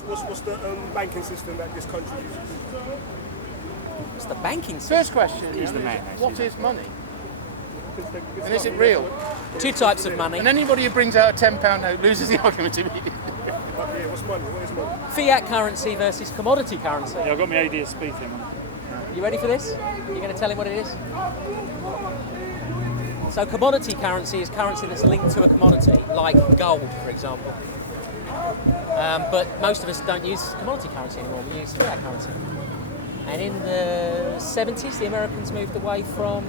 What's the banking system that this country uses? What's the banking system? First question is, the man, what is money? And is it real? Two types of money. And anybody who brings out a £10 note loses the argument immediately. Yeah, what's money? What is money? Fiat currency versus commodity currency. Yeah, I've got my ADSB thing on. You ready for this? You're going to tell him what it is? So commodity currency is currency that's linked to a commodity, like gold, for example. But most of us don't use commodity currency anymore, we use fiat currency. And in the 70s, the Americans moved away from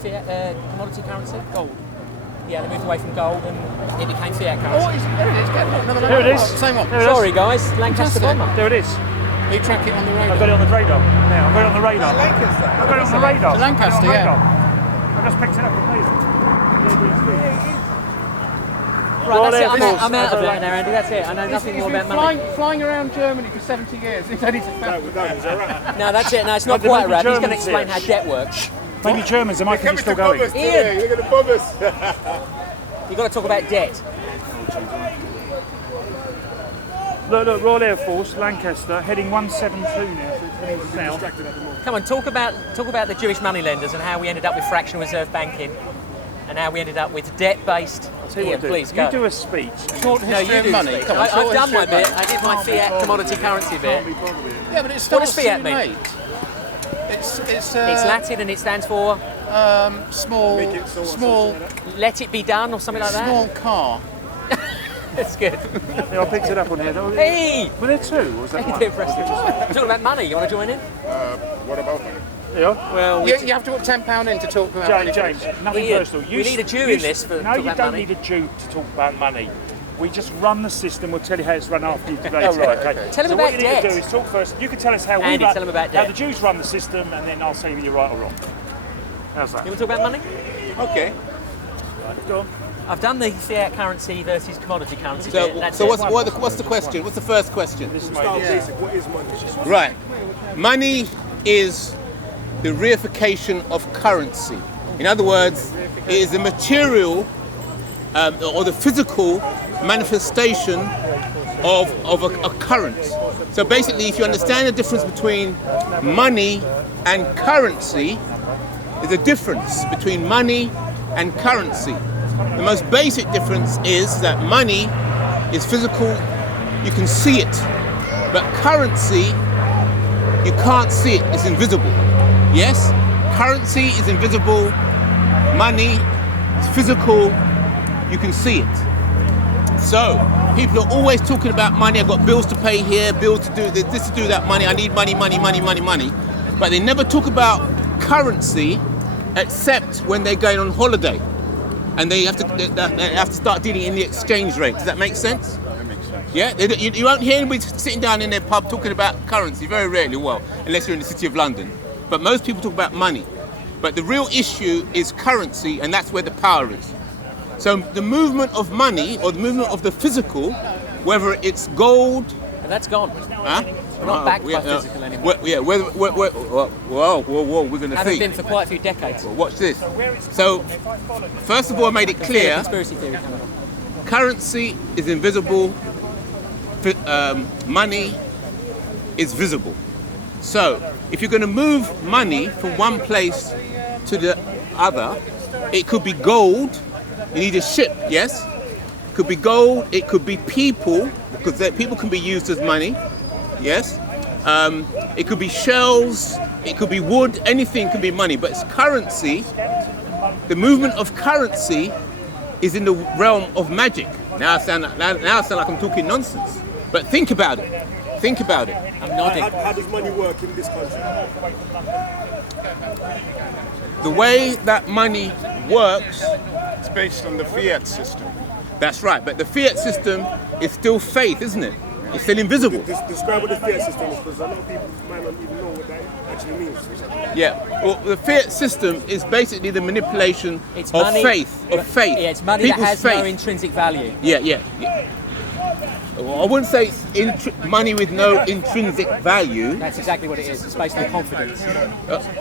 fiat, commodity currency, gold. Yeah, they moved away from gold and it became fiat currency. Oh, there it is. There it is. Same one. Sorry guys, Lancaster bomber. There it is. You track it on the I've radar. got it on the radar. Yeah, I've got it on the radar. Lancaster. I've got it on the radar. The Lancaster, I've got it on the yeah. radar. I just picked it up from Cleveland. Right, that's it. I'm out of it now, Andy. That's it. I know nothing more about money. Flying around Germany for 70 years. It's only No, that's it. No, it's not There quite might be right. He's going to Germans explain here. how debt works. Maybe Germans, they might think it's still going. You're going to bomb us. You've got to talk about debt. Look, Royal Air Force, Lancaster, heading 172 now, so it's heading south. Come on, talk about the Jewish moneylenders and how we ended up with fractional reserve banking and how we ended up with debt-based. See what I do. Please go. You do a speech. short No, history you of do. money. Speak. Come on, I've done my history of bit. I did my fiat commodity currency bit. Yeah, but it What starts does fiat too mean? late. It's It's Latin and it stands for small, let it be done or something like that. small car. That's good. Yeah, I picked it up on here. Hey! Were there two? Or was that one? Preston. Talking about money. You want to join in? What about money? Yeah. Well, You have to put £10 in to talk about money. James, nothing Ian, personal. we need a Jew in this for No, talk you about don't money. need a Jew to talk about money. We just run the system. We'll tell you how it's run after you debate. Oh, right, okay. Tell him so about what you need debt. to do is talk first. You can tell us how Andy, we run, tell him about how debt. the Jews run the system, and then I'll say whether you're right or wrong. How's that? You want to talk about money? Okay. Go on. I've done the fiat currency versus commodity currency bit. That's So it. what's the question? What's the first question? This is Start my with basic. What is money? Right. Money is the reification of currency. In other words, it is the material or the physical manifestation of a current. So basically, if you understand the difference between money and currency, there's a difference between money and currency. The most basic difference is that money is physical, you can see it, but currency, you can't see it, it's invisible. Yes? Currency is invisible, money is physical, you can see it. So, people are always talking about money, I've got bills to pay here, bills to do this, to do that, money, I need money, but they never talk about currency except when they're going on holiday. And they have to start dealing in the exchange rate. Does that make sense? That makes sense. Yeah? You won't hear anybody sitting down in their pub talking about currency, very rarely, well, unless you're in the city of London. But most people talk about money. But the real issue is currency, and that's where the power is. So the movement of money, or the movement of the physical, whether it's gold... And that's gone. Huh? We're not backed by physical anymore. Whoa, we're going to Haven't see. been for quite a few decades. Well, watch this. So, first of all, I made it clear, Conspiracy theory coming on. currency is invisible, money is visible. So, if you're going to move money from one place to the other, it could be gold, you need a ship, yes? It could be gold, it could be people, because people can be used as money, yes? It could be shells, it could be wood, anything can be money, but it's currency. The movement of currency is in the realm of magic. Now I sound like I'm talking nonsense, but think about it. Think about it. I'm nodding. How does money work in this country? The way that money works, It's based on the fiat system. that's right, but the fiat system is still faith, isn't it? It's still invisible. Describe what the fiat system is, because a lot of people might not even know what that actually means. Yeah. Well, the fiat system is basically the manipulation It's of money, faith. Yeah, it's money People's that has faith. no intrinsic value. Yeah. Well, I wouldn't say it's money with no intrinsic value. That's exactly what it is. It's based on confidence.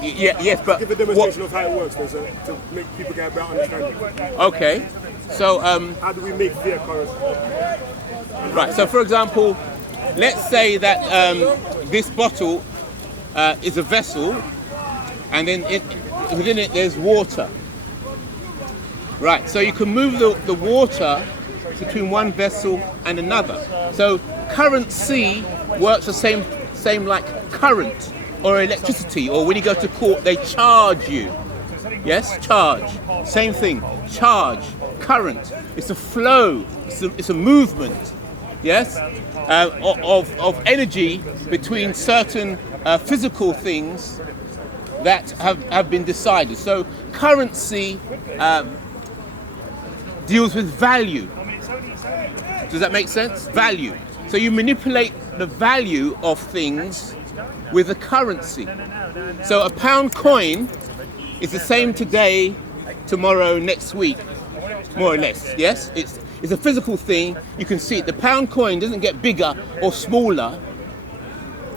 Yes, but Give a demonstration of how it works, there's to make people get a better understanding. okay. So How do we make fiat currency? right. So for example, let's say that this bottle is a vessel, and then within it there's water. Right, so you can move the water between one vessel and another. So currency works the same like current or electricity, or when you go to court they charge you. Yes, charge. Same thing. Charge, current. It's a flow. It's a movement. Yes, of energy between certain physical things that have been decided. So currency deals with value. Does that make sense? Value. So you manipulate the value of things with a currency. So a pound coin is the same today, tomorrow, next week, more or less. Yes, it's a physical thing. You can see it. The pound coin doesn't get bigger or smaller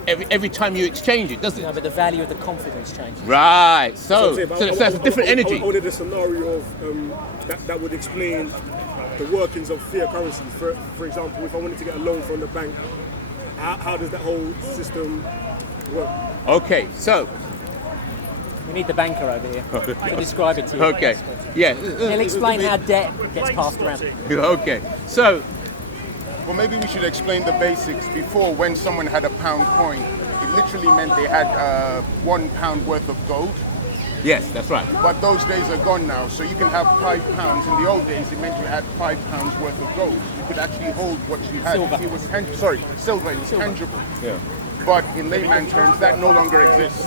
every time you exchange it, does it? No, but the value of the confidence changes. Right. So that's a different energy. I wanted a scenario of that would explain the workings of fiat currency. For example, if I wanted to get a loan from the bank, how does that whole system work? Okay. So. We need the banker over here to describe it to you. Okay. Yeah. He'll explain how debt gets passed around. Okay. So. Well, maybe we should explain the basics. Before, when someone had a pound coin, it literally meant they had £1 worth of gold. Yes, that's right. But those days are gone now, so you can have £5. In the old days, it meant you had £5 worth of gold. You could actually hold what you had. Silver. It was silver. It was tangible. Yeah. But in layman terms, that no longer exists.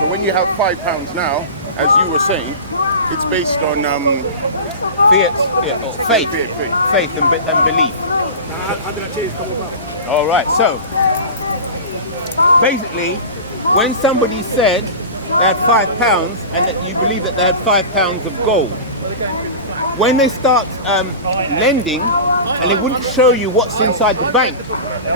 So when you have £5 now, as you were saying, it's based on Fiat, yeah, or faith, Faith. faith and belief. How did that change come about? All right. So basically, when somebody said they had £5 and that you believe that they had £5 of gold, when they start lending, and they wouldn't show you what's inside the bank,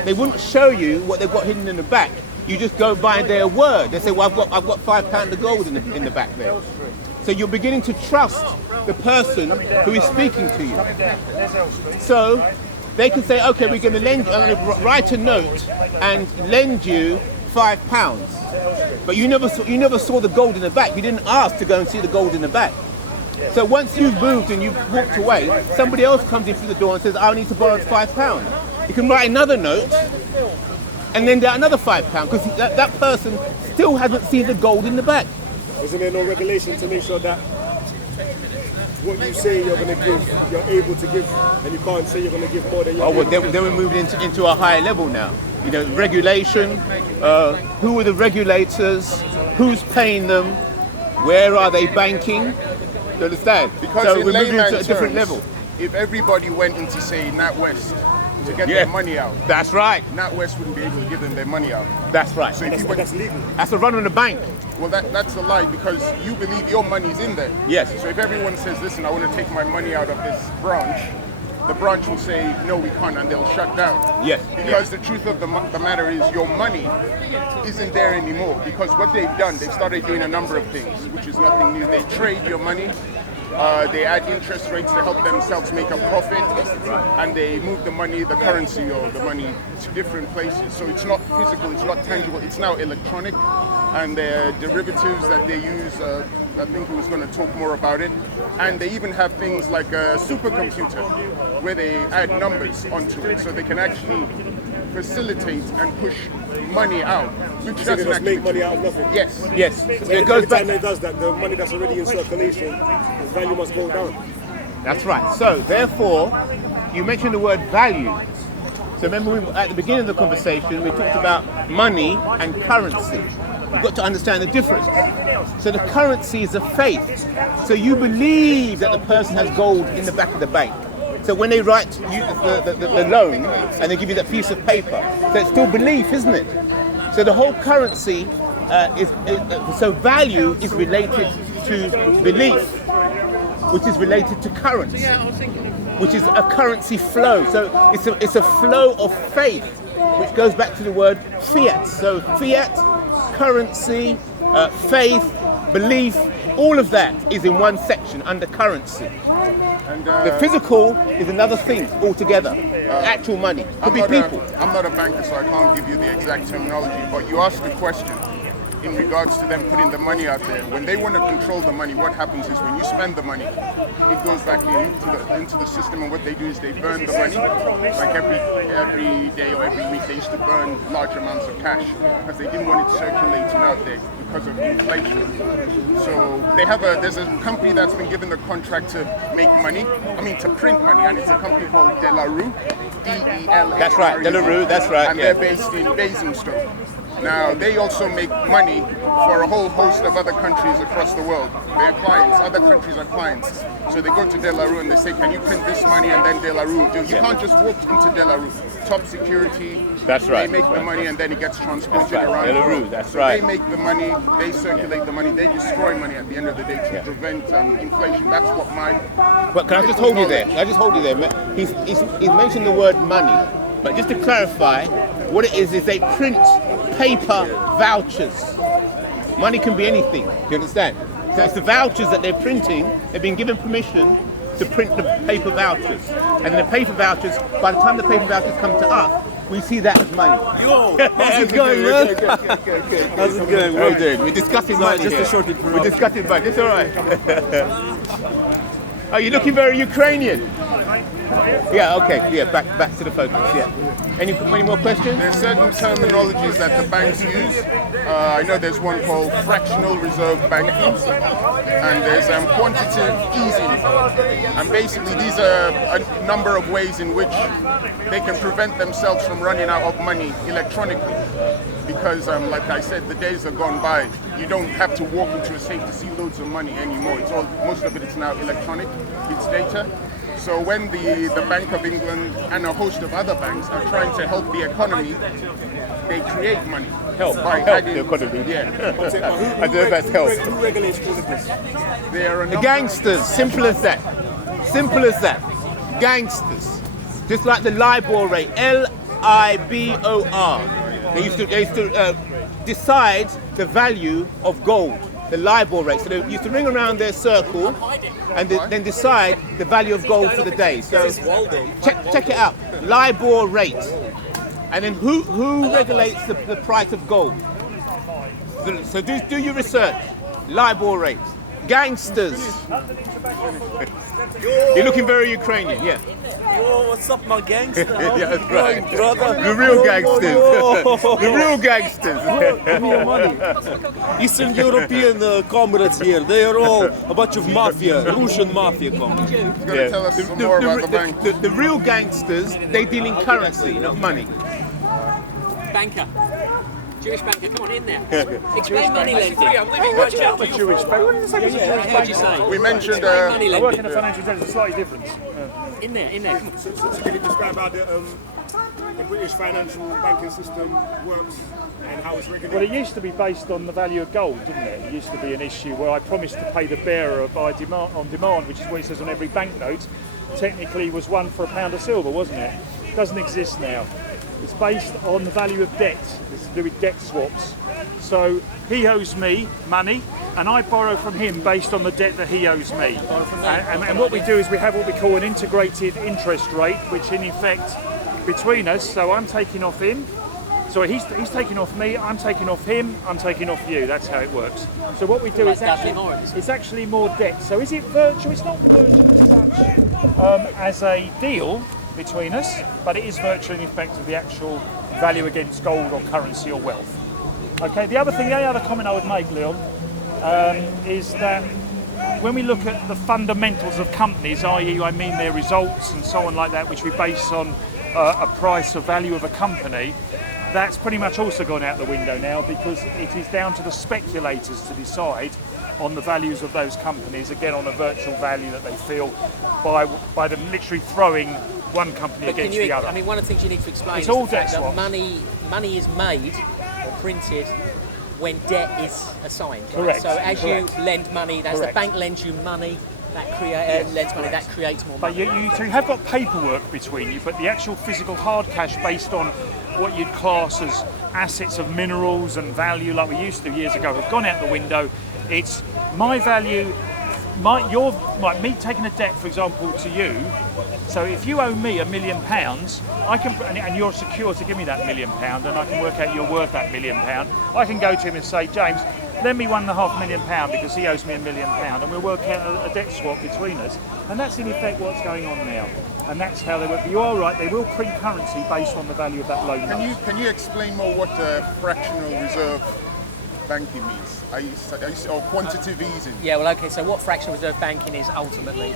they wouldn't show you what they've got hidden in the back. You just go by their word. They say, "Well, I've got £5 of gold in the back there." So you're beginning to trust the person who is speaking to you. So they can say, "Okay, we're going to lend you. I'm going to write a note and lend you £5." But you never saw the gold in the back. You didn't ask to go and see the gold in the back. So once you've moved and you've walked away, somebody else comes in through the door and says, "I need to borrow £5." You can write another note and lend out another £5 because that person still hasn't seen the gold in the back. Isn't there no regulation to make sure that what you say you're going to give, you're able to give, and you can't say you're going to give more than you're Oh, well, able to then we're moving into a higher level now. You know, regulation, who are the regulators, who's paying them, where are they banking? You understand? Because so in we're moving layman to a different terms, level. if everybody went into, say, NatWest to get their money out, That's right. NatWest wouldn't be able to give them their money out. That's right. So if you went, That's legal. That's a run on the bank. well, that's a lie because you believe your money's in there. Yes. So if everyone says, "Listen, I want to take my money out of this branch," the branch will say, "No, we can't," and they'll shut down. Yes. Because the truth of the matter is your money isn't there anymore because what they've done, they've started doing a number of things, which is nothing new. They trade your money. They add interest rates to help themselves make a profit, and they move the money, the currency or the money to different places. So it's not physical, it's not tangible, it's now electronic, and the derivatives that they use, I think he was going to talk more about it. And they even have things like a supercomputer where they add numbers onto it so they can actually facilitate and push money out, which So they doesn't just actually make money out of nothing. Yes. Yes. So It every goes back. time they does that, the money that's already in circulation, the value must go down. That's right. So therefore, you mentioned the word value. So remember, at the beginning of the conversation, we talked about money and currency. You've got to understand the difference. So the currency is a faith. So you believe that the person has gold in the back of the bank. So when they write you the loan and they give you that piece of paper, so it's still belief, isn't it? So the whole currency so value is related to belief, which is related to currency, which is a currency flow. So it's a flow of faith, which goes back to the word fiat. So fiat, currency, faith, belief, All of that is in one section under currency. And The physical is another thing altogether. Actual money. Could be people. I'm not a banker, so I can't give you the exact terminology, but you asked the question in regards to them putting the money out there. When they want to control the money, what happens is when you spend the money, it goes back into the system, and what they do is they burn the money. Like every day or every week, they used to burn large amounts of cash because they didn't want it circulating out there because of inflation. So there's a company that's been given the contract to make money, to print money, and it's a company called De La Rue, D-E-L-A-R-U. That's right, De La Rue, that's right. And they're based in Basingstoke. Now, they also make money for a whole host of other countries across the world. They're clients, other countries are clients. So they go to De La Rue and they say, can you print this money? And then De La Rue do. You can't just walk into De La Rue. Top security. That's right. They make the money and then it gets transported around. De La Rue, that's right. They make the money, they circulate the money, they destroy money at the end of the day to prevent inflation. That's what But can I just hold you there? He's mentioned the word money. But just to clarify, what it is they print paper vouchers. Money can be anything, you understand? So it's the vouchers that they're printing. They've been given permission to print the paper vouchers. And then the paper vouchers, by the time the paper vouchers come to us, we see that as money. Yo, how's it going, man? Good. How's it going, How you man? doing? We're discussing money Just here. a short We're discussing money. It's all right. Are you looking very Ukrainian? Yeah, okay. Yeah, back to the focus. Yeah. Any more questions? There's certain terminologies that the banks use. I know there's one called fractional reserve banking, and there's quantitative easing. And basically, these are a number of ways in which they can prevent themselves from running out of money electronically. Because, like I said, the days are gone by. You don't have to walk into a safe to see loads of money anymore. Most of it is now electronic. It's data. So when the Bank of England and a host of other banks are trying to help the economy, they create money. Help the economy. Yeah. I don't know if that's help. Who regulates all of this? There are The gangsters, simple as that. Simple as that. Gangsters. Just like the LIBOR rate, L-I-B-O-R. They used to decide the value of gold, the LIBOR rate. So they used to ring around their circle and then decide the value of gold for the day. So check it out, LIBOR rate. And then who regulates the price of gold? So do your research. LIBOR rate. Gangsters. You're looking very Ukrainian, yeah. Yo, what's up, my gangster? Yeah, that's right. Brother. The real gangsters. The real gangsters. Give me your money. Eastern European comrades here, they are all a bunch of mafia, Russian mafia comrades. He's going to tell us some more about the bank. The real gangsters, they deal in currency, not money. Banker. Jewish banker, come on in there. Explain money lending. I'm leaving What's a Jewish bank? What did you say was a Jewish How would you bank? say? We mentioned Explain money I work in lending. the financial sector, it's slightly different. In there, come on. So can you describe how the British financial banking system works and how it's regulated? Well, it used to be based on the value of gold, didn't it? It used to be an issue where I promised to pay the bearer by demand, on demand, which is what it says on every banknote. Technically was one for a pound of silver, wasn't it? It doesn't exist now. It's based on the value of debt. It's to do with debt swaps. So he owes me money, and I borrow from him based on the debt that he owes me. And what we do is we have what we call an integrated interest rate, which in effect between us. So I'm taking off him. So he's taking off me. I'm taking off him. I'm taking off you. That's how it works. So what we do is it's actually more debt. So is it virtual? It's not virtual as such as a deal between us, but it is virtually in effect of the actual value against gold or currency or wealth. Okay, the other comment I would make, Leon, is that when we look at the fundamentals of companies, i.e. I mean their results and so on like that, which we base on a price or value of a company, that's pretty much also gone out the window now, because it is down to the speculators to decide on the values of those companies, again on a virtual value that they feel by them literally throwing one company against the other. I mean, one of the things you need to explain It's is all the fact debt that swaps. money is made or printed when debt is assigned. Right? Correct. So as Correct. you lend money, as Correct. the bank lends you money, lends money, that creates more But money. you have got paperwork between you, but the actual physical hard cash based on what you'd class as assets of minerals and value like we used to years ago have gone out the window. It's my value, me taking a debt, for example, to you. So if you owe me £1 million, I can, and you're secure to give me that £1 million, and I can work out you're worth that £1 million. I can go to him and say, James, lend me £1.5 million because he owes me £1 million, and we'll work out a debt swap between us. And that's in effect what's going on now. And that's how they work. But you are right; they will print currency based on the value of that loan. Can you explain more what fractional reserve banking means? Or quantitative easing? Yeah, well, okay, so what fractional reserve banking is ultimately,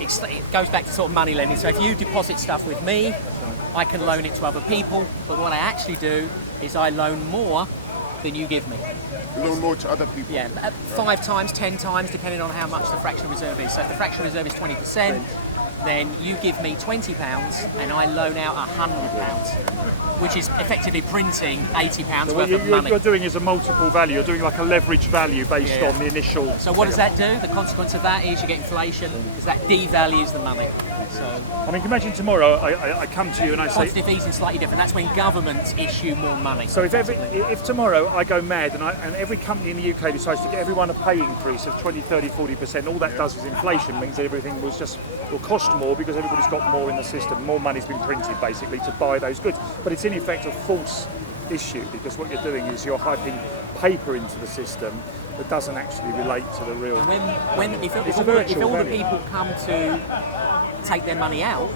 it goes back to sort of money lending. So if you deposit stuff with me, I can loan it to other people, but what I actually do is I loan more than you give me. Loan more to other people? Yeah, 5 times, 10 times, depending on how much the fractional reserve is. So if the fractional reserve is 20%, then you give me £20 and I loan out £100, which is effectively printing £80 worth of money. What you're doing is a multiple value. You're doing like a leveraged value based on the initial. So what does that do? The consequence of that is you get inflation, because that devalues the money. So I mean, imagine tomorrow I come to you and I say quantitative easing is slightly different. That's when governments issue more money. So if tomorrow I go mad and every company in the UK decides to get everyone a pay increase of 20, 30, 40%, all that does is inflation means that everything will cost more because everybody's got more in the system. More money's been printed basically to buy those goods. But it's in effect a false issue because what you're doing is you're hyping paper into the system that doesn't actually relate to the real. If all the people come to take their money out,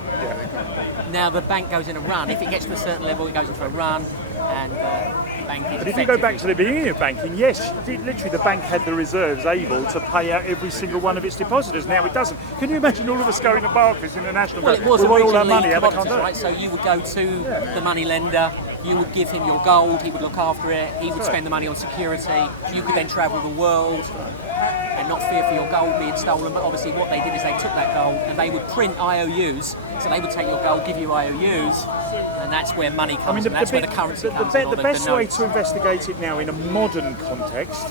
now the bank goes in a run. If it gets to a certain level, it goes into a run, and the bank is. But if you go back to the beginning of banking, yes, literally the bank had the reserves able to pay out every single one of its depositors. Now it doesn't. Can you imagine all of us going to Barclays International? Well, it was we want all our originally money, commodities, right? So you would go to the money lender. You would give him your gold, he would look after it, he would spend the money on security, you could then travel the world and not fear for your gold being stolen. But obviously what they did is they took that gold and they would print IOUs, so they would take your gold, give you IOUs, and that's where money comes and that's where the currency comes in. The best way to investigate it now in a modern context,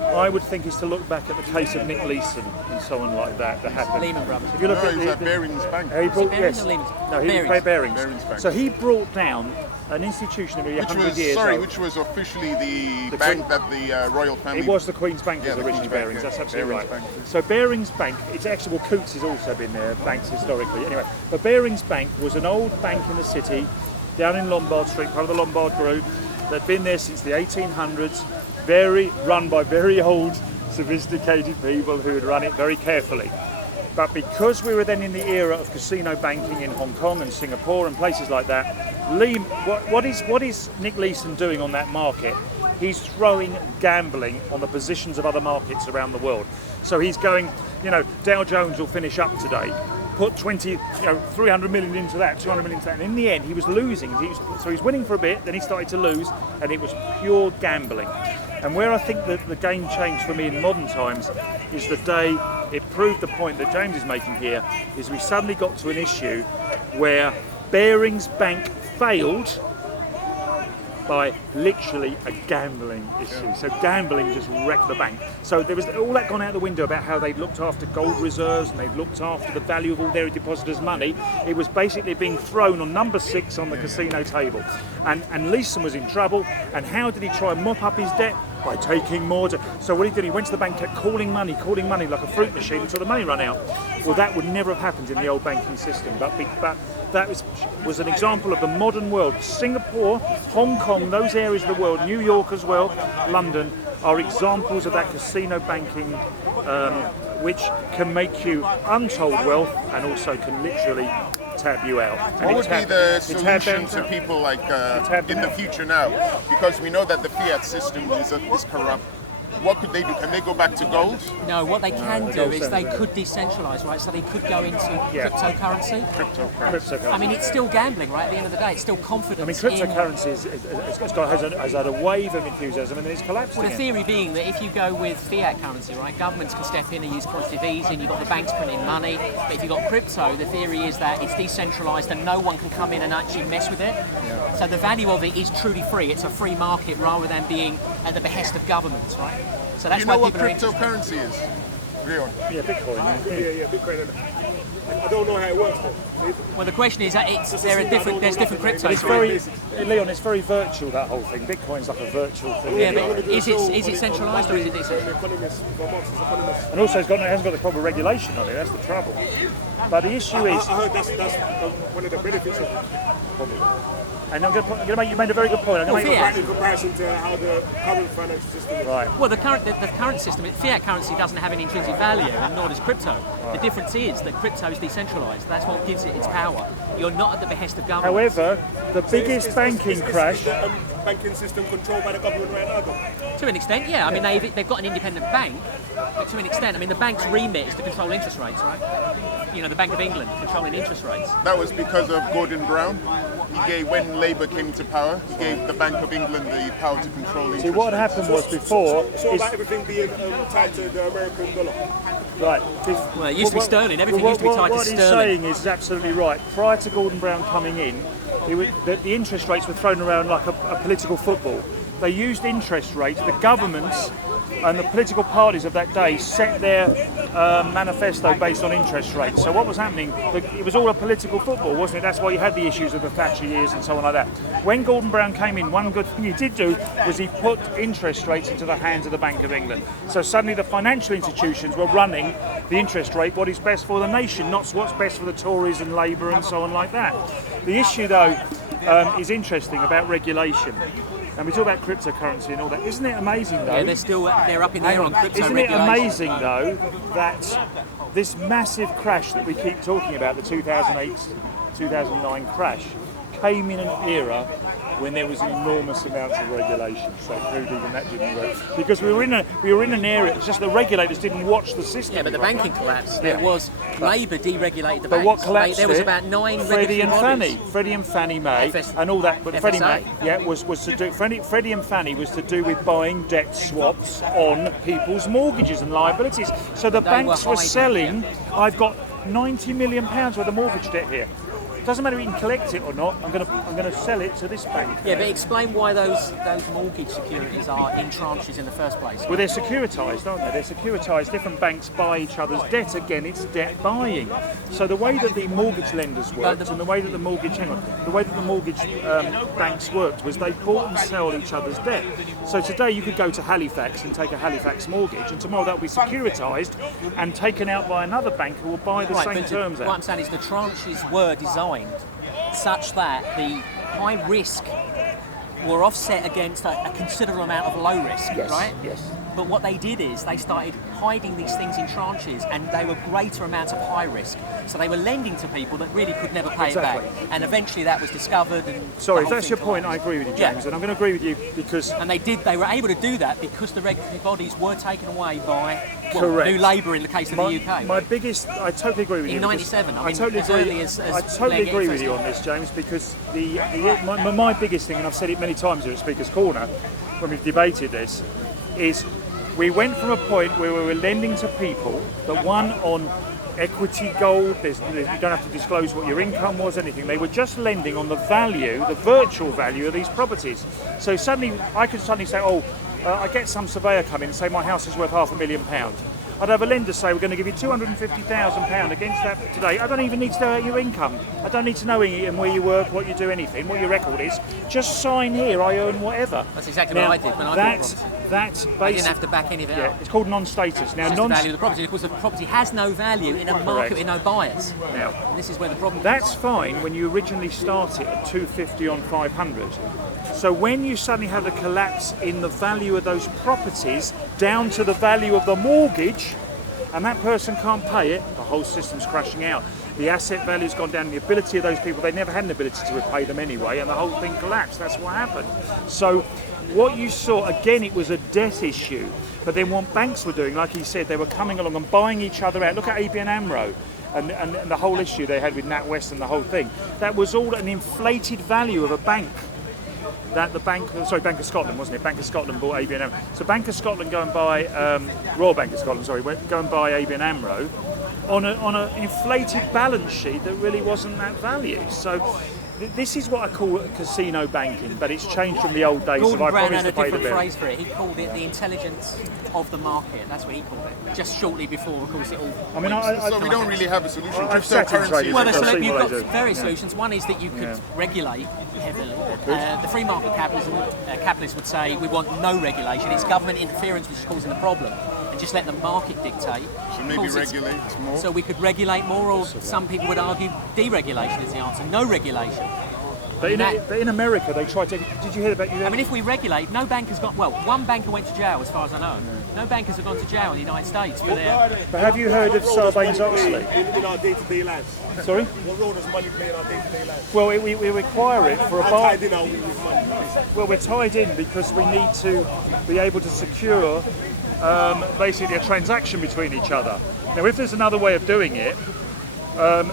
I would think, is to look back at the case of Nick Leeson and someone like that happened. Lehman Brothers. If you look at Bearings Bank. He brought, Bearings or Lehman's? No, he Bearings. Bearings. Bearings Bank. So he brought down an institution of 100 years old. Which was officially the bank that the royal family. It was the Queen's Bank was originally Bearings. That's absolutely right. So Bearings Bank, it's actually, well, Coots has also been there, banks historically. Anyway, but Bearings Bank was an old bank in the city, down in Lombard Street, part of the Lombard Group. They'd been there since the 1800s, run by very old, sophisticated people who had run it very carefully. But because we were then in the era of casino banking in Hong Kong and Singapore and places like that, what is Nick Leeson doing on that market? He's throwing gambling on the positions of other markets around the world. So he's going, Dow Jones will finish up today. Put 300 million into that, 200 million into that. And in the end, he was losing. So he's winning for a bit, then he started to lose, and it was pure gambling. And where I think that the game changed for me in modern times is the day it proved the point that James is making here, is we suddenly got to an issue where Bearings Bank failed by literally a gambling issue. So gambling just wrecked the bank. So there was all that gone out the window about how they'd looked after gold reserves and they'd looked after the value of all their depositors' money. It was basically being thrown on number 6 on the casino table. And Leeson was in trouble. And how did he try and mop up his debt? By taking more. So what he did, he went to the bank, kept calling money like a fruit machine until the money ran out. Well, that would never have happened in the old banking system. But that was an example of the modern world. Singapore, Hong Kong, those areas of the world, New York as well, London, are examples of that casino banking, which can make you untold wealth and also can literally tap you out. What would be the solution to people like in the future now? Because we know that the Fiat system is corrupt. What could they do? Can they go back to gold? No, what they can do is they could decentralise, right? So they could go into cryptocurrency. Cryptocurrency. I mean, it's still gambling, right? At the end of the day, it's still confidence. I mean, cryptocurrency has had a wave of enthusiasm and then it's collapsed. Well, the theory being that if you go with fiat currency, right, governments can step in and use quantitative easing, you've got the banks printing money. But if you've got crypto, the theory is that it's decentralised and no one can come in and actually mess with it. Yeah. So the value of it is truly free. It's a free market rather than being at the behest of governments, right? So that's you know why what cryptocurrency is? Leon? Yeah, Bitcoin. Yeah, Bitcoin. I don't know how it works though. Well, the question is that there's different cryptos. It's very, Leon, it's very virtual, that whole thing. Bitcoin's like a virtual thing. Yeah, but is it centralised or is it decentralised? And also it hasn't got the proper regulation on it, that's the trouble. But the issue is... I heard that's one of the benefits of it. Probably. And I'm going to make, you made a very good point. In comparison to how the current financial system is. Right. Well, the current system, fiat currency doesn't have any intrinsic value, and nor does crypto. Right. The difference is that crypto is decentralised. That's what gives it its power. You're not at the behest of government. However, the biggest banking crash... Is the banking system controlled by the government right now, though? To an extent, yeah. I mean, they've got an independent bank, but to an extent, I mean, the bank's remit is to control interest rates, right? You know, the Bank of England controlling interest rates. That was because of Gordon Brown. When Labour came into power, he gave the Bank of England the power to control interest rates. What happened was before... So about everything being tied to the American dollar? Right. Well, it used to be sterling. Everything used to be tied to sterling. What he's saying is absolutely right. Prior to Gordon Brown coming in, the interest rates were thrown around like a political football. They used interest rates. The governments and the political parties of that day set their manifesto based on interest rates. So what was happening? It was all a political football, wasn't it? That's why you had the issues of the Thatcher years and so on like that. When Gordon Brown came in, one good thing he did do was he put interest rates into the hands of the Bank of England. So suddenly the financial institutions were running the interest rate, what is best for the nation, not what's best for the Tories and Labour and so on like that. The issue, though, is interesting about regulation. And we talk about cryptocurrency and all that. Isn't it amazing, though? Yeah, they're up in the air on crypto Isn't regulation. it amazing, though, that this massive crash that we keep talking about, the 2008-2009 crash, came in an era when there was an enormous amount of regulation. So clearly even that didn't work. Because we were in an area, it's just the regulators didn't watch the system. Yeah, but the banking collapse, there was, Labour deregulated the banks. But what collapsed There was about 9 Freddie and regulatory Fannie. Freddie and Fannie Mae and all that. But Freddie Mae, was to do, Freddie and Fannie was to do with buying debt swaps on people's mortgages and liabilities. So the banks were selling, I've got £90 million worth of mortgage debt here. Doesn't matter if you can collect it or not. I'm going to sell it to this bank. Yeah, but explain why those mortgage securities are in tranches in the first place. Well, they're securitized, aren't they? They're securitized. Different banks buy each other's debt. Again, it's debt buying. So the way that the mortgage lenders worked and the way that the mortgage banks worked was they bought and sold each other's debt. So today you could go to Halifax and take a Halifax mortgage, and tomorrow that will be securitized and taken out by another bank who will buy the same terms out. What I'm saying is the tranches were designed such that the high risk were offset against a considerable amount of low risk, right? Yes. But what they did is they started hiding these things in tranches, and they were greater amounts of high risk. So they were lending to people that really could never pay it back. And eventually that was discovered. And sorry, if that's your point, I agree with you, James, and I'm going to agree with you because... And they were able to do that because the regulatory bodies were taken away by Correct. New Labour in the case of the UK. I totally agree with you. In 97, I totally agree with you on this, James, because my biggest thing, and I've said it many times here at Speaker's Corner when we've debated this, is we went from a point where we were lending to people that won on equity gold, you don't have to disclose what your income was, anything. They were just lending on the value, the virtual value of these properties. So suddenly, I could suddenly say, I get some surveyor come in and say my house is worth £500,000. I'd have a lender say we're going to give you £250,000 against that today. I don't even need to know your income. I don't need to know where you work, what you do, anything, what your record is. Just sign here, I earn whatever. That's exactly what I did when I bought property. I didn't have to back any of it up. It's called non-status. Now, it's just the value of the property. Of course, the property has no value in a market with no buyers. Now, and this is where the problem That's fine when you originally start it at 250 on 500. So when you suddenly have a collapse in the value of those properties down to the value of the mortgage, and that person can't pay it, the whole system's crashing out. The asset value's gone down, the ability of those people, they never had an ability to repay them anyway, and the whole thing collapsed. That's what happened. So what you saw, again, it was a debt issue, but then what banks were doing, like he said, they were coming along and buying each other out. Look at ABN AMRO. And the whole issue they had with NatWest and the whole thing. That was all an inflated value of a bank. That the Bank of Scotland, wasn't it? Bank of Scotland bought ABN AMRO. So Bank of Scotland go and buy, Royal Bank of Scotland, go and buy ABN AMRO on an inflated balance sheet that really wasn't that value. So this is what I call casino banking, but it's changed from the old days Gordon of I Brown promise had to a pay the different bill. phrase for it. He called it the intelligence of the market. That's what he called it. Just shortly before, of course, it all. I mean, So we don't really have a solution. I've sat in Cryptocurrency trading is Well, I've seen you've what got they do. various solutions. One is that you could regulate heavily. The free market capitalists would say we want no regulation. It's government interference which is causing the problem, and just let the market dictate. So maybe regulate more. So we could regulate more, or some people would argue deregulation is the answer. No regulation. But in America, they tried to. Did you hear about you? I mean, if we regulate, no bank has got. Well, one banker went to jail, as far as I know. No bankers have gone to jail in the United States for their. But have you heard of Sarbanes-Oxley? In our day-to-day lives. Sorry? What role does money play in our day-to-day lives? Well, we require it for a How bar. tied in are we with money? Well, we're tied in because we need to be able to secure basically a transaction between each other. Now, if there's another way of doing it,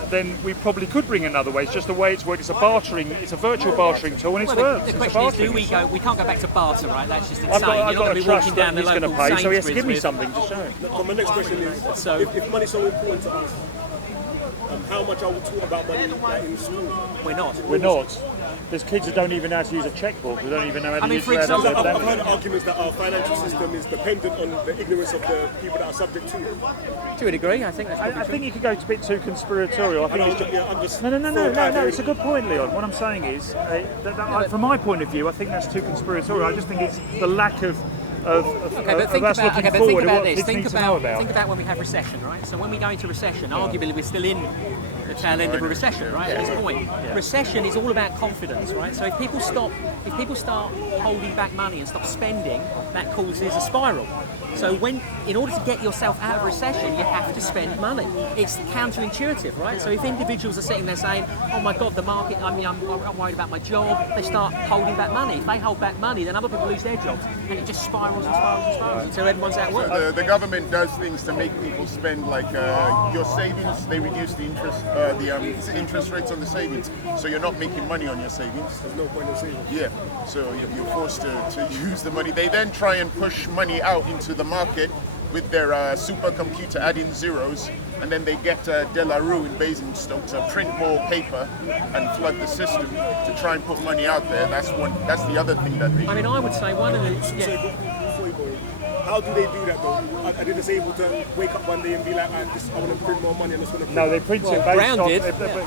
then we probably could bring another way. It's just the way it's worked. It's a virtual bartering tool, and it's Well, worked. the It's a question is, bartering we tool. go? We can't go back to barter, right? That's just insane. I've got You're not going a to be trust walking that down the he's going local to pay, so he has to Sainsbury's give me with- something to show. So my next question is, So- if money's so important to us, how much are we taught about money like, in school? We're not. We're not. There's kids that don't even know how to use a checkbook. They don't even know how to I mean, use for how to example, I've heard arguments that our financial system is dependent on the ignorance of the people that are subject to it. To a degree, I think that's probably I true. think you could go a bit too conspiratorial. I think it's just, I'm just no. It's a good point, Leon. What I'm saying is, from my point of view, I think that's too conspiratorial. I just think it's the lack of Okay, but think us about, looking okay, but forward think at about what this. kids need to know about. Think about when we have recession, right? So when we go into recession, arguably we're still in the tail end of a recession, right? At this point, recession is all about confidence, right? So if people start holding back money and stop spending, that causes a spiral. So in order to get yourself out of recession, you have to spend money. It's counterintuitive, right? So if individuals are sitting there saying, "Oh my God, the market. I mean, I'm worried about my job," they start holding back money. If they hold back money, then other people lose their jobs, and it just spirals and spirals and spirals until everyone's out of work. The government does things to make people spend, like your savings. They reduce the interest rates on the savings, so you're not making money on your savings. There's no point in saving. Yeah, so you're forced to use the money. They then try and push money out into the market with their supercomputer, adding zeros, and then they get De La Rue in Basingstoke to print more paper and flood the system to try and put money out there. That's the other thing that they do. I mean, I would say one of the So before you go in, how do they do that though? Are they just able to wake up one day and be like, I want to print more money and just want to print No, they print it based Brown on, did,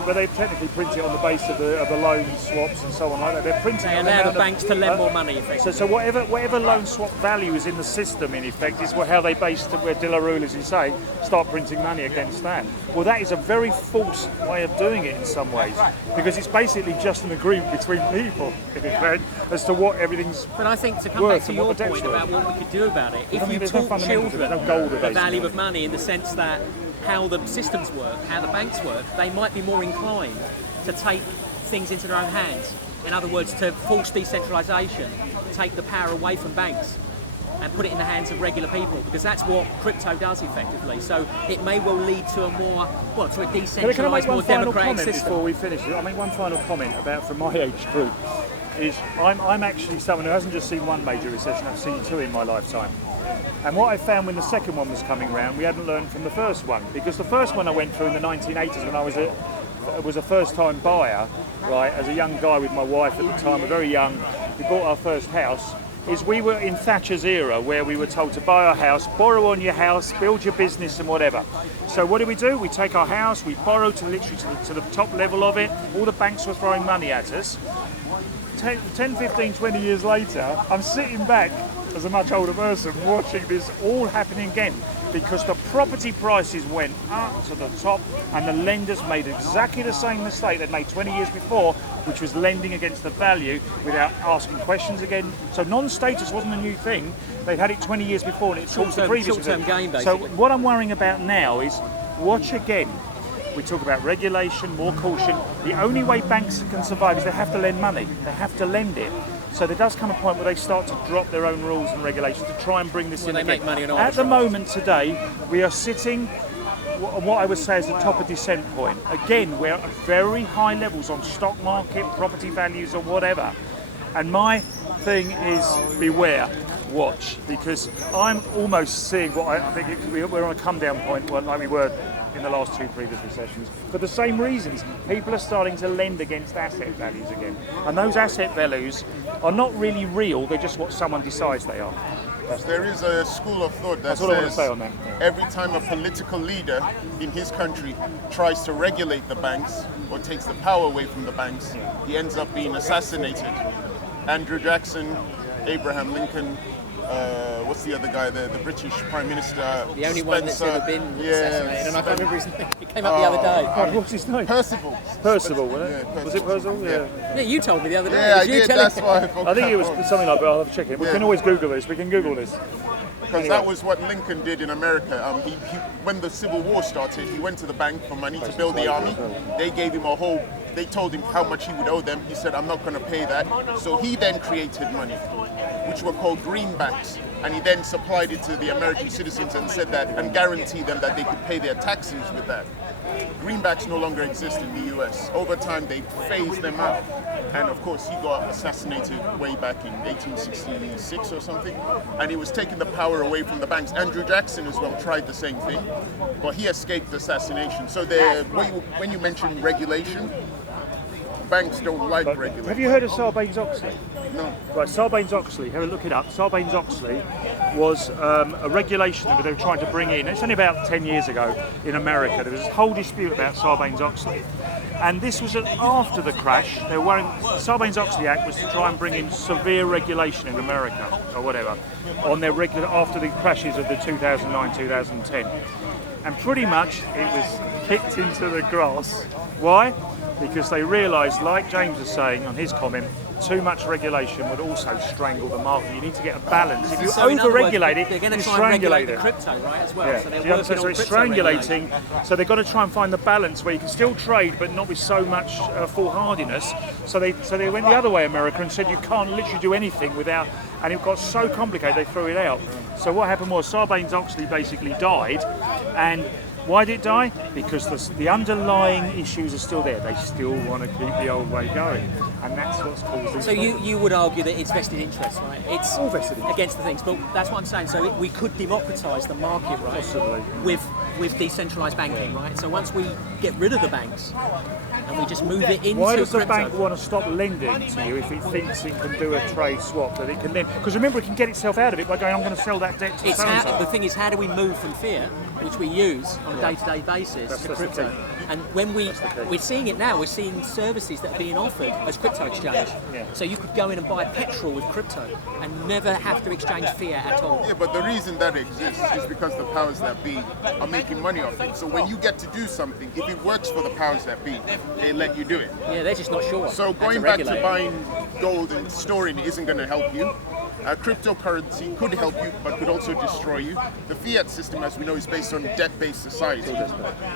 but they technically print it on the base of the loan swaps and so on like that. They're printing they on allow the amount of- banks to lend more money, effectively. So whatever loan swap value is in the system, in effect, is how they base where De La Rue, as you say, start printing money against that. Well, that is a very false way of doing it in some ways, because it's basically just an agreement between people, in effect, as to what everything's. But I think to come worth back to and what your the debt's point worth. about what we could do about it, if I mean, you there's no taught fundamentals, children there's no gold the basically. value of money in the sense that how the systems work, how the banks work, they might be more inclined to take things into their own hands. In other words, to force decentralization, take the power away from banks and put it in the hands of regular people, because that's what crypto does effectively. So it may well lead to a Can I decentralized, make more one final democratic comment system. before we finish? I make one final comment about from my age group. Is I'm actually someone who hasn't just seen one major recession, I've seen two in my lifetime. And what I found when the second one was coming round, we hadn't learned from the first one, because the first one I went through in the 1980s when I was a first-time buyer, right, as a young guy with my wife at the time, we're very young, we bought our first house, is we were in Thatcher's era where we were told to buy our house, borrow on your house, build your business and whatever. So what do? We take our house, we borrow to literally to the top level of it, all the banks were throwing money at us. 10, 15, 20 years later, I'm sitting back as a much older person watching this all happening again, because the property prices went up to the top and the lenders made exactly the same mistake they'd made 20 years before, which was lending against the value without asking questions again. So non-status wasn't a new thing. They'd had it 20 years before and it caused the previous. Short-term gain, So basically. what I'm worrying about now is, watch again. We talk about regulation, more caution. The only way banks can survive is they have to lend money. They have to lend it. So there does come a point where they start to drop their own rules and regulations to try and bring this in they again. make money on At the arbitrage. moment today, we are sitting on what I would say is the top of descent point. Again, we're at very high levels on stock market, property values or whatever. And my thing is beware, watch, because I'm almost seeing what I think we're on a come down point like we were in the last 2 previous recessions for the same reasons. People are starting to lend against asset values again. And those asset values are not really real, they're just what someone decides they are. There is a school of thought that That's what I want to says say on that. every time a political leader in his country tries to regulate the banks or takes the power away from the banks, he ends up being assassinated. Andrew Jackson, Abraham Lincoln, what's the other guy there? The British Prime Minister. The only one that's ever been assassinated, and I can't remember his name. It came up the other day. What's his name? Percival. Percival, wasn't it? Yeah, Was it Percival? Yeah. Yeah, you told me the other day. Yeah, It I was you did. telling That's me. why I forgot. I think it was something like that. I'll have to check it. We can always Google this. We can Google this. Because that was what Lincoln did in America. When the Civil War started, he went to the bank for money to build the army. They gave him they told him how much he would owe them. He said, I'm not going to pay that. So he then created money, which were called greenbacks. And he then supplied it to the American citizens and said that, and guaranteed them that they could pay their taxes with that. Greenbacks no longer exist in the US. Over time, they phased them out. And of course, he got assassinated way back in 1866 or something. And he was taking the power away from the banks. Andrew Jackson as well tried the same thing, but he escaped assassination. So when you mention regulation, banks don't like regulation. Have you heard of Sarbanes-Oxley? No. Right, Sarbanes-Oxley, have a look it up. Sarbanes-Oxley was a regulation that they were trying to bring in. It's only about 10 years ago in America. There was this whole dispute about Sarbanes-Oxley. And this was after the crash. Sarbanes-Oxley Act was to try and bring in severe regulation in America, or whatever, on their after the crashes of the 2009-2010. And pretty much it was kicked into the grass. Why? Because they realised, like James was saying on his comment, too much regulation would also strangle the market. You need to get a balance. If you So in other words, over-regulate it, they're going you to try and regulate strangulate the it. crypto, right, as well. Yeah. So they're Do you understand? working So on it's crypto strangulating. regulation. So they've got to try and find the balance where you can still trade, but not with so much foolhardiness. So they went the other way, America, and said you can't literally do anything without. And it got so complicated they threw it out. So what happened was Sarbanes-Oxley basically died, and why did it die? Because the underlying issues are still there. They still want to keep the old way going, and that's what's caused this. So you would argue that it's vested interest, right? It's all vested interest against the things, but that's what I'm saying. So we could democratise the market, right? Possibly. With decentralised banking, right? So once we get rid of the banks and we just move it into Why does the crypto, bank want to stop lending to you if it thinks it can do a trade swap that it can then? Because remember, it can get itself out of it by going, I'm going to sell that debt to the so-and-so. thing is, how do we move from fiat, which we use on a day-to-day basis, That's to the crypto? key. And when we're key. seeing it now, we're seeing services that are being offered as crypto exchange. Yeah. So you could go in and buy petrol with crypto and never have to exchange fiat at all. Yeah, but the reason that exists is because the powers that be are making money off it. So when you get to do something, if it works for the powers that be, they let you do it. Yeah, they're just not sure. So how going back to regulate it. buying gold and storing it isn't going to help you. Cryptocurrency could help you, but could also destroy you. The fiat system, as we know, is based on debt-based society.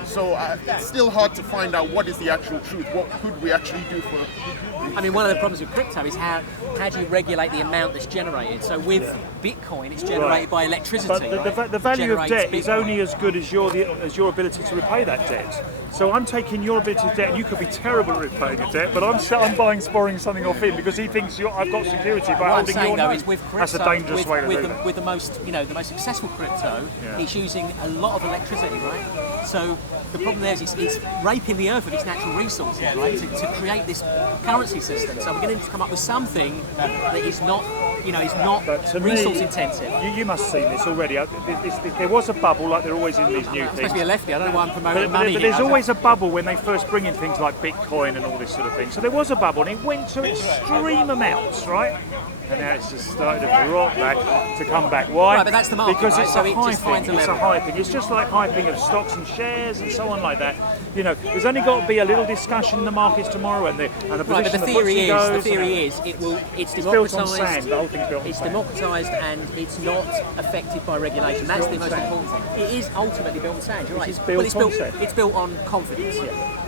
So it's still hard to find out what is the actual truth. What could we actually do for? I mean, one of the problems with crypto is how do you regulate the amount that's generated? So with Bitcoin, it's generated by electricity. But the value of debt is only as good as your ability to repay that debt. So I'm taking your ability to debt, and you could be terrible at repaying a debt, but I'm borrowing something off him because he thinks I've got security by What I'm holding saying your though note. is with crypto, That's a dangerous way to do that. With the most successful crypto, it's using a lot of electricity, right? So the problem there is it's raping the earth of its natural resources, right? To create this currency system. So we're going to come up with something that is not, is not resource intensive. You must have seen this already. There was a bubble, like there always in these new I'm supposed things. to be a lefty. I don't know why I'm promoting money. But there's always a bubble when they first bring in things like Bitcoin and all this sort of thing. So there was a bubble, and it went to extreme amounts, right? And now it's just started to drop back, to come back. Why? Right, but that's the market, because right? it's So a it just hyping. finds a It's a level. hyping. It's just like hyping of stocks and shares and so on like that. There's only got to be a little discussion in the markets tomorrow, and the Right, but position the the theory FTSE is, goes. it's It's built on democratised. sand. The whole thing's built on It's sand. democratised and it's not affected by regulation. That's the built on most sand. important thing. It is ultimately built on sand. You're right. It's built on sand. It's built on confidence.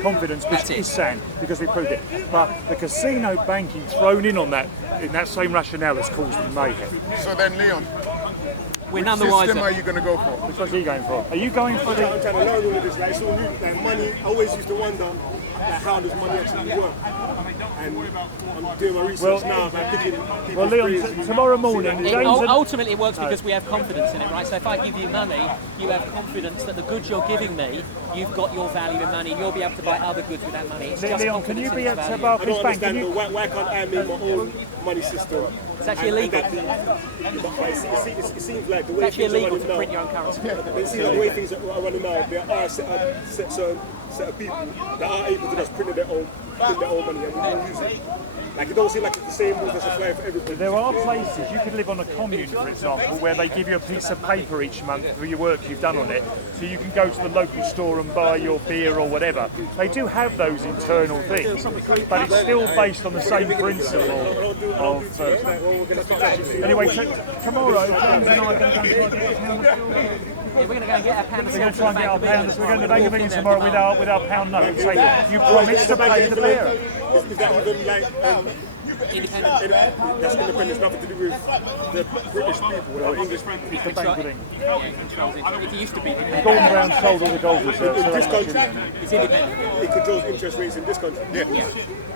Confidence, which That's it. is sand, because we proved it. But the casino banking thrown in on that, in that same rationale, has caused mayhem. So then, Leon, We're which none the system wiser. are you going to go for? Which one's he going for? Are you going for I'm the... trying to learn all of this, like it's all new. Like money, I always used to wonder how does money actually work? And I'm doing my research now by picking people's Well, Leon, phrases. tomorrow morning, It, James and- ultimately, it works because we have confidence in it, right? So if I give you money, you have confidence that the goods you're giving me, you've got your value in money, and you'll be able to buy other goods with that money. It's just Leon, can you confidence in be its at value. I Barclays don't Bank? Can understand you, though, why can't I make my own money system? It's actually illegal. It seems like the way It's actually things are illegal running to print now. your own currency. It seems like the way things are running now, there are a set of people that are able to just print their own money and we don't use it. Like it don't seem like it's the same rules that apply for everybody. there are places, you could live on a commune, for example, where they give you a piece of paper each month for your work you've done on it, so you can go to the local store and buy your beer or whatever. They do have those internal things, but it's still based on the same principle of... Anyway, tomorrow, James and I are going to go and try and get a pound of silver. Yeah, we're going to go and get a pound of We're going to silver try and get our from the Bank pounds. of We're going to England. Bank of England tomorrow with our pound note and say, you promised to pay the bearer. Is that even like Independent. that's independence, nothing to do with the British people or English people? It's the Bank of England. Yeah, it controls it. It used to be independent. Gordon Brown sold all the gold reserves. In so this that's country, actually- It's independent. it controls interest rates in this country. Yeah.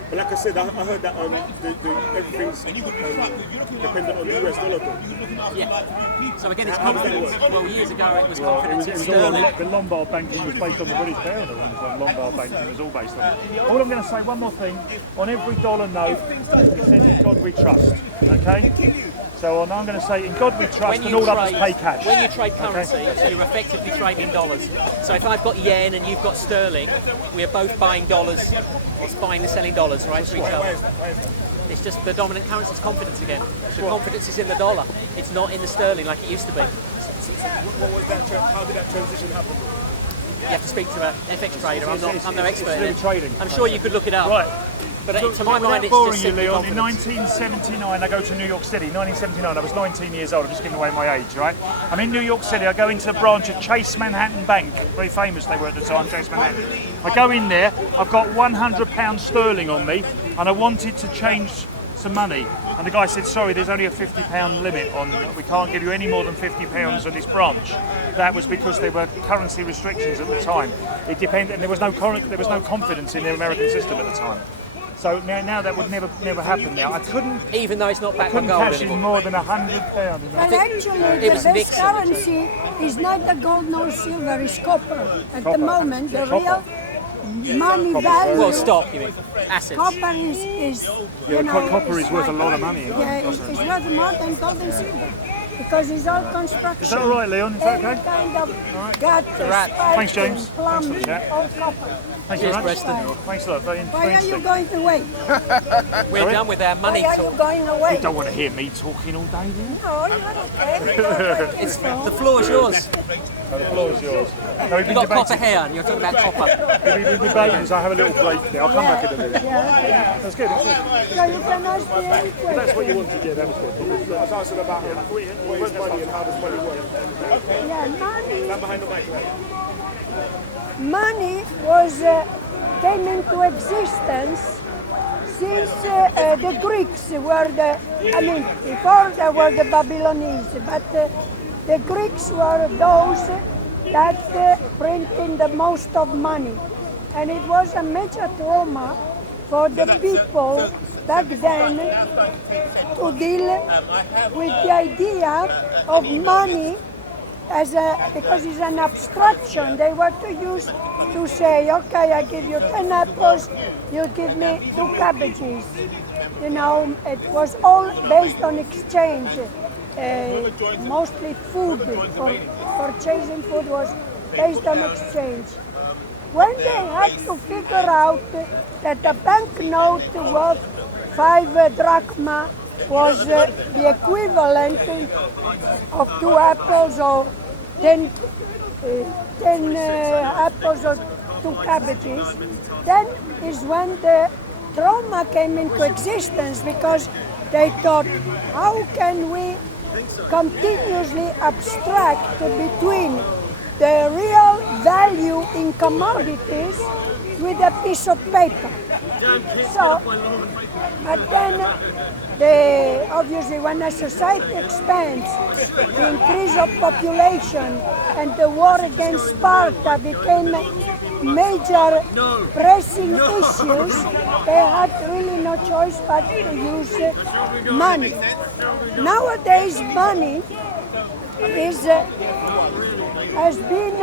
But like I said, I heard that everything's dependent on the US dollar though. Yeah. So again, it's How does that confidence. work? Well, years ago it was Well, confidence in it was all sterling. on, the Lombard banking was based on the British pound at one time. Lombard banking was all based on it. All I'm going to say, one more thing, on every dollar note, it says in God we trust, okay? So I'm going to say in God we trust and all others pay cash. When you trade currency, you're effectively trading dollars. So if I've got yen and you've got sterling, we are both buying dollars, or buying and selling dollars, right, for each other. It's just the dominant currency is confidence again. The confidence is in the dollar. It's not in the sterling like it used to be. What was that? How did that transition happen? You have to speak to an FX trader. I'm no expert. It's in really it. trading. I'm sure you could look it up. Right. But to my Without mind, it's boring just you, simply Leon, in confidence. 1979 I go to New York City. 1979, I was 19 years old. I'm just giving away my age, right? I'm in New York City. I go into a branch of Chase Manhattan Bank. Very famous they were at the time, Chase Manhattan. I go in there. I've got £100 sterling on me, and I wanted to change some money. And the guy said, sorry, there's only a £50 limit on. We can't give you any more than £50 on this branch. That was because there were currency restrictions at the time. It depended, and there was no confidence in the American system at the time. So now that would never happen. Now I couldn't Even though it's not backed by gold cash in anymore. more than £100. Well, actually, It the was best Nixon. currency is not the gold nor silver, it's copper. At Copper. the moment, the Copper. real money value, Well, stock, you mean? Assets. copper is Yeah, you know, copper is it's worth a like- lot of money. Yeah, it's worth more than gold and silver because it's all construction. Is that all right, Leon? Is that Every okay? kind of gutter, wrap. piping, Thanks, James. plumbing, Thanks for the all copper. Thanks very Cheers, much. Preston. Thanks a lot. Very Why are you interesting. going away? We're done with our money Why are you talk. going away? You don't want to hear me talking all day, do you? No, you're okay. It's, the floor is yours. The floor is yours. No, we've You've been got copper debating. hair and you're talking about copper. We've been debating, so I have a little break now. I'll come back in a minute. Yeah, okay. That's good. That's good. So you can ask me any That's question. what you wanted. Yeah, that was good. I was asking about what is money and how does money work. Yeah, money. I'm behind the mic, right? Money came into existence since the Greeks were before there were the Babylonians, but the Greeks were those that printed the most of money. And it was a major trauma for the people back then to deal with the idea of money because it's an abstraction. They were to use to say, okay, I give you 10 apples, you give me 2 cabbages. You know, it was all based on exchange. Mostly food, for purchasing food was based on exchange. When they had to figure out that a banknote worth 5 drachma was the equivalent of 2 apples or 10 apples or 2 cabbages, then is when the trauma came into existence because they thought, how can we continuously abstract between the real value in commodities with a piece of paper? So, but then obviously when a society expands, the increase of population and the war against Sparta became major pressing issues, they had really no choice but to use money. Nowadays, money has been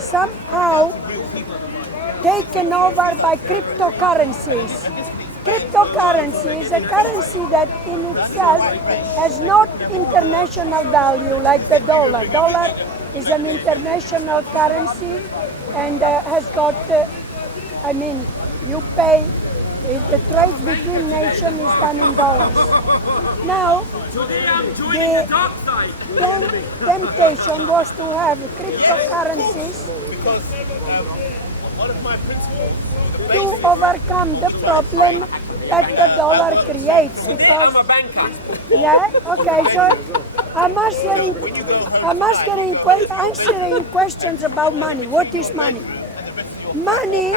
somehow taken over by cryptocurrencies. Cryptocurrency is a currency that in itself has not international value like the dollar. Dollar is an international currency and has got, you pay, the trade between nations is done in dollars. Now, the temptation was to have cryptocurrencies to overcome the problem that the dollar creates. Because, yeah, okay, so I'm answering questions about money. What is money? Money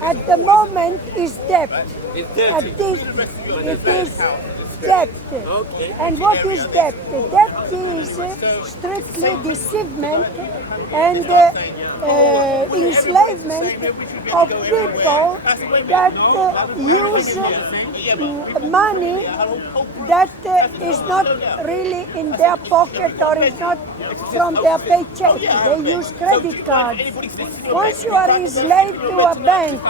at the moment is debt. It is debt. And what is debt? Debt is strictly deceivement and enslavement of people that use money that is not really in their pocket or is not from their paycheck. They use credit cards. Once you are enslaved to a bank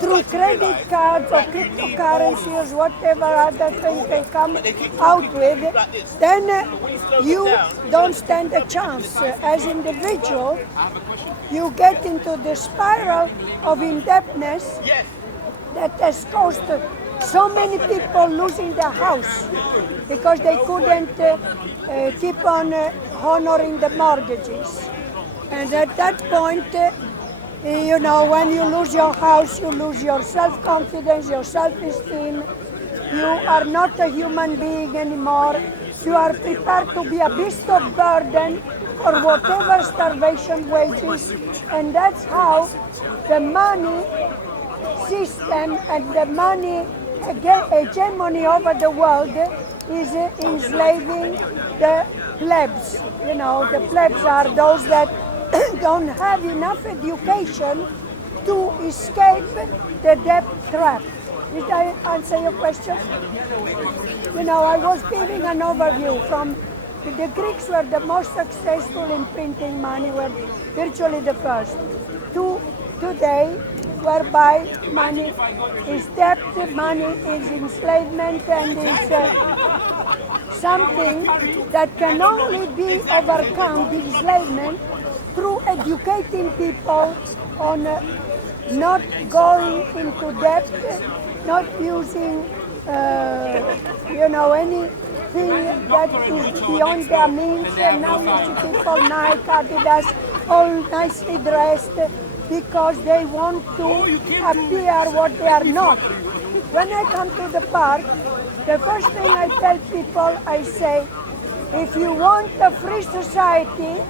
through credit cards or cryptocurrencies, whatever other things they come out with, then you don't stand a chance. As individual, you get into the spiral of indebtedness that has caused so many people losing their house because they couldn't keep on honoring the mortgages. And at that point, when you lose your house, you lose your self-confidence, your self-esteem. You are not a human being anymore. You are prepared to be a beast of burden or whatever starvation wages. And that's how the money system and the money hegemony over the world is enslaving the plebs. The plebs are those that don't have enough education to escape the debt trap. Did I answer your question? I was giving an overview from the Greeks were the most successful in printing money, were virtually the first. To today, whereby money is debt, money is enslavement, and is something that can only be overcome, the enslavement, through educating people on not going into debt, not using, anything that is beyond their means. And now you see people, Nike, Adidas, all nicely dressed because they want to appear what they are not. When I come to the park, the first thing I tell people, I say, if you want a free society,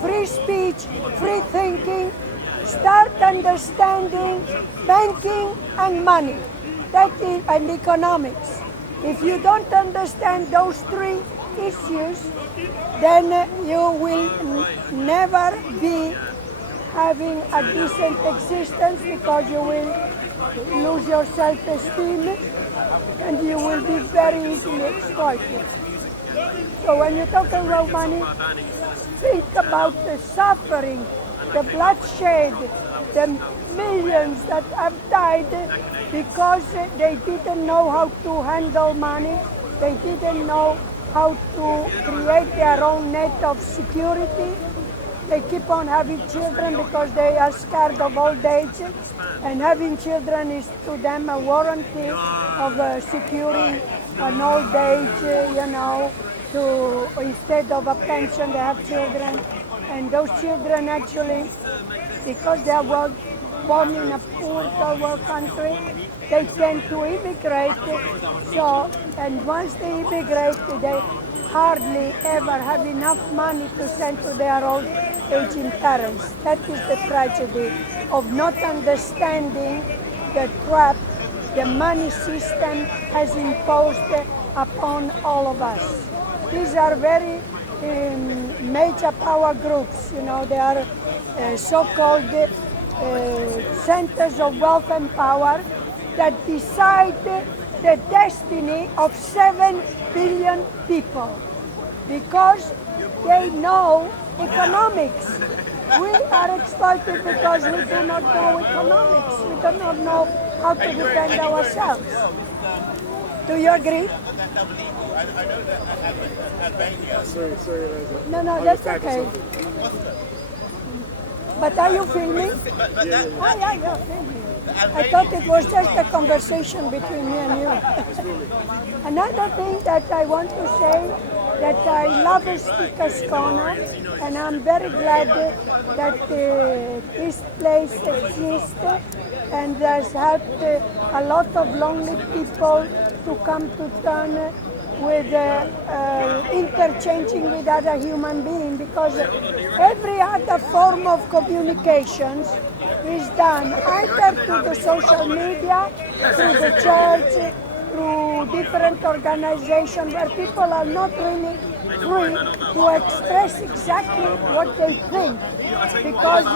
free speech, free thinking, start understanding banking and money, and economics. If you don't understand those three issues, then you will never be having a decent existence because you will lose your self-esteem and you will be very easily exploited. So when you talk about money, think about the suffering, the bloodshed, the millions that have died because they didn't know how to handle money, they didn't know how to create their own net of security. They keep on having children because they are scared of old age, and having children is to them a warranty of securing an old age, to instead of a pension they have children. And those children actually, because they are born in a poor third world country, they tend to immigrate. So, and once they immigrate, they hardly ever have enough money to send to their old aging parents. That is the tragedy of not understanding the trap the money system has imposed upon all of us. These are very major power groups, they are so-called centers of wealth and power that decide the destiny of 7 billion people because they know economics. We are exploited because we do not know economics. We do not know how to defend ourselves. Do you agree? Sorry, Liza. No, that's okay. But are you filming? Yeah, filming. I thought it was just a conversation between me and you. Another thing that I want to say, that I love Speaker's Corner, and I'm very glad that this place exists and has helped a lot of lonely people to come to terms with interchanging with other human beings, because every other form of communications is done either through the social media, through the church, through different organizations where people are not really free to express exactly what they think. Because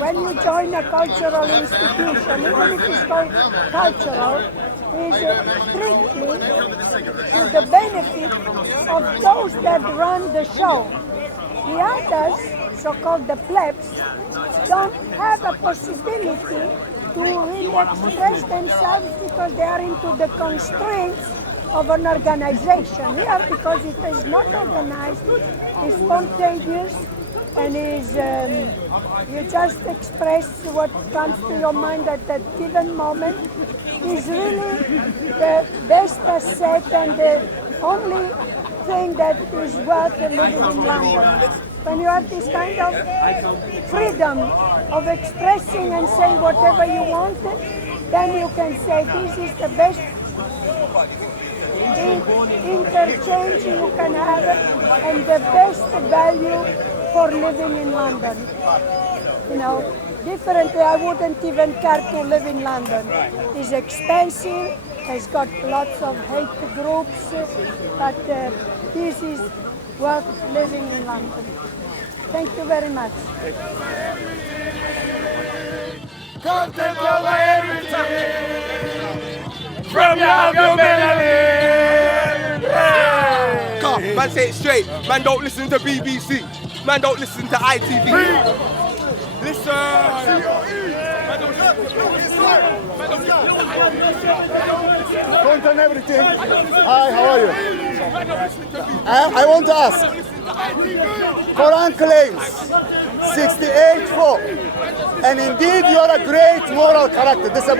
when you join a cultural institution, even if it's called cultural, is strictly to the benefit of those that run the show. The others, so-called the plebs, don't have a possibility to really express themselves because they are into the constraints of an organization. Here, because it is not organized, it's spontaneous, and is you just express what comes to your mind at that given moment, is really the best asset and the only thing that is worth living in London. When you have this kind of freedom of expressing and saying whatever you want, then you can say this is the best interchange you can have and the best value for living in London. You know, differently, I wouldn't even care to live in London. It's expensive, it's got lots of hate groups, but this is worth living in London. Thank you very much. Come take over everything from your melody. Man, say it straight. Man, don't listen to BBC. Man, don't listen to ITV. Listen. Content everything. Hi, how are you? I want to ask. Quran claims 68:4, and indeed you are a great moral character. This